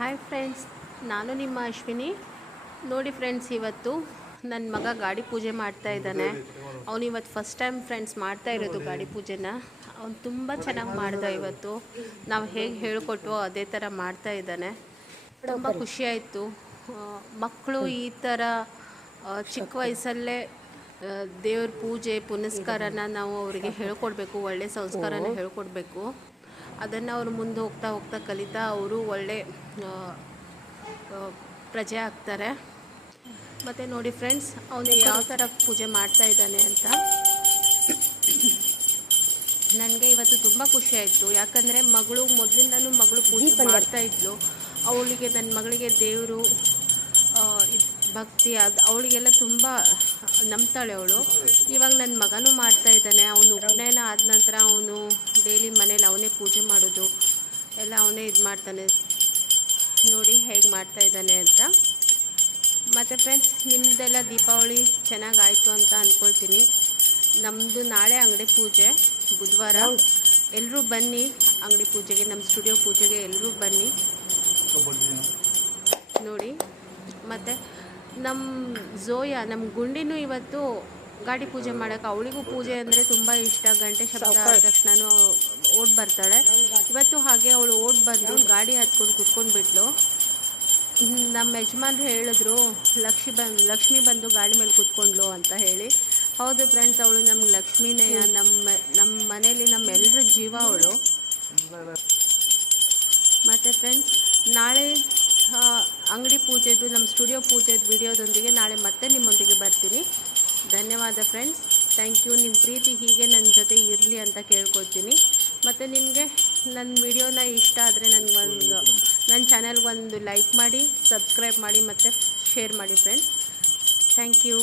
Hi friends, ನಾನು ನಿಮ್ಮ ಅಶ್ವಿನಿ. ನೋಡಿ ಫ್ರೆಂಡ್ಸ್, ಇವತ್ತು ನನ್ನ ಮಗ ಗಾಡಿ ಪೂಜೆ ಮಾಡ್ತಾ ಇದ್ದಾನೆ. ಅವನು ಇವತ್ತು ಫಸ್ಟ್ ಟೈಮ್ ಫ್ರೆಂಡ್ಸ್ ಮಾಡ್ತಾ ಇರೋದು ಗಾಡಿ ಪೂಜೆನ. ಅವನು ತುಂಬ ಚೆನ್ನಾಗಿ ಮಾಡ್ದ. ಇವತ್ತು ನಾವು ಹೇಗೆ ಹೇಳಿಕೊಟ್ವೋ ಅದೇ ಥರ ಮಾಡ್ತಾ ಇದ್ದಾನೆ. ತುಂಬ ಖುಷಿಯಾಯಿತು. ಮಕ್ಕಳು ಈ ಥರ ಚಿಕ್ಕ ವಯಸ್ಸಲ್ಲೇ ದೇವ್ರ ಪೂಜೆ ಪುನಸ್ಕಾರನ ನಾವು ಅವರಿಗೆ ಹೇಳ್ಕೊಡ್ಬೇಕು, ಒಳ್ಳೆಯ ಸಂಸ್ಕಾರನ ಹೇಳ್ಕೊಡ್ಬೇಕು. ಅದನ್ನು ಅವರು ಮುಂದೆ ಹೋಗ್ತಾ ಹೋಗ್ತಾ ಕಲಿತಾ ಅವರು ಒಳ್ಳೆ ಪ್ರಜೆ ಆಗ್ತಾರೆ. ಮತ್ತು ನೋಡಿ ಫ್ರೆಂಡ್ಸ್, ಅವನು ಯಾವ ಥರ ಪೂಜೆ ಮಾಡ್ತಾ ಇದ್ದಾನೆ ಅಂತ ನನಗೆ ಇವತ್ತು ತುಂಬ ಖುಷಿಯಾಯಿತು. ಯಾಕಂದರೆ ಮೊದಲಿಂದನೂ ಮಗಳು ಪೂಜೆ ಮಾಡ್ತಾಯಿದ್ಲು. ಅವಳಿಗೆ, ನನ್ನ ಮಗಳಿಗೆ ದೇವರು ಭಕ್ತಿ ಅವಳಿಗೆಲ್ಲ ತುಂಬ ನಂಬ್ತಾಳೆ ಅವಳು. ಇವಾಗ ನನ್ನ ಮಗನೂ ಮಾಡ್ತಾಯಿದ್ದಾನೆ. ಅವನು ಉಪನಯನ ಆದ ನಂತರ ಅವನು ಡೈಲಿ ಮನೇಲಿ ಅವನೇ ಪೂಜೆ ಮಾಡೋದು ಎಲ್ಲ ಅವನೇ ಇದು ಮಾಡ್ತಾನೆ. ನೋಡಿ ಹೇಗೆ ಮಾಡ್ತಾಯಿದ್ದಾನೆ ಅಂತ. ಮತ್ತು ಫ್ರೆಂಡ್ಸ್, ನಿಮ್ಮದೆಲ್ಲ ದೀಪಾವಳಿ ಚೆನ್ನಾಗಾಯಿತು ಅಂತ ಅಂದ್ಕೊಳ್ತೀನಿ. ನಮ್ಮದು ನಾಳೆ ಅಂಗಡಿ ಪೂಜೆ, ಬುಧವಾರ. ಎಲ್ಲರೂ ಬನ್ನಿ ಅಂಗಡಿ ಪೂಜೆಗೆ, ನಮ್ಮ ಸ್ಟುಡಿಯೋ ಪೂಜೆಗೆ ಎಲ್ಲರೂ ಬನ್ನಿ ನೋಡಿ. ಮತ್ತು ನಮ್ಮ ಝೋಯಾ, ನಮ್ಮ ಗುಂಡಿನೂ ಇವತ್ತು ಗಾಡಿ ಪೂಜೆ ಮಾಡೋಕ್ಕೆ, ಅವಳಿಗೂ ಪೂಜೆ ಅಂದರೆ ತುಂಬ ಇಷ್ಟ. ಗಂಟೆ ಶಬ್ದ ಆದ ತಕ್ಷಣನೂ ಓಡಿ ಬರ್ತಾಳೆ. ಇವತ್ತು ಹಾಗೆ ಅವಳು ಓಡಿ ಬಂದು ಗಾಡಿ ಹತ್ಕೊಂಡು ಕುತ್ಕೊಂಡು ಬಿಟ್ಲು. ನಮ್ಮ ಯಜಮಾನ್ರು ಹೇಳಿದ್ರು, ಲಕ್ಷ್ಮಿ ಬಂದು ಗಾಡಿ ಮೇಲೆ ಕೂತ್ಕೊಂಡ್ಲು ಅಂತ ಹೇಳಿ. ಹೌದು ಫ್ರೆಂಡ್ಸ್, ಅವಳು ನಮ್ಗೆ ಲಕ್ಷ್ಮೀನೇ. ನಮ್ಮ ಮನೇಲಿ ನಮ್ಮೆಲ್ಲರ ಜೀವ ಅವಳು. ಮತ್ತು ಫ್ರೆಂಡ್ಸ್, ನಾಳೆ ಅಂಗಡಿ ಪೂಜೆದು, ನಮ್ಮ ಸ್ಟುಡಿಯೋ ಪೂಜೆದು ವಿಡಿಯೋದೊಂದಿಗೆ ನಾಳೆ ಮತ್ತೆ ನಿಮ್ಮೊಂದಿಗೆ ಬರ್ತೀನಿ. ಧನ್ಯವಾದ ಫ್ರೆಂಡ್ಸ್, ಥ್ಯಾಂಕ್ ಯು. ನಿಮ್ಮ ಪ್ರೀತಿ ಹೀಗೆ ನನ್ನ ಜೊತೆ ಇರಲಿ ಅಂತ ಕೇಳ್ಕೊಳ್ತೀನಿ. ಮತ್ತು ನಿಮಗೆ ನನ್ನ ವಿಡಿಯೋನ ಇಷ್ಟ ಆದರೆ ನನ್ನ ಚಾನಲ್ಗೊಂದು ಲೈಕ್ ಮಾಡಿ, ಸಬ್ಸ್ಕ್ರೈಬ್ ಮಾಡಿ ಮತ್ತು ಶೇರ್ ಮಾಡಿ ಫ್ರೆಂಡ್ಸ್. Thank you.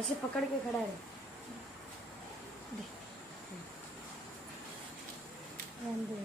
ऐसे पकड़ के खड़ा है। ಹಂಗೆ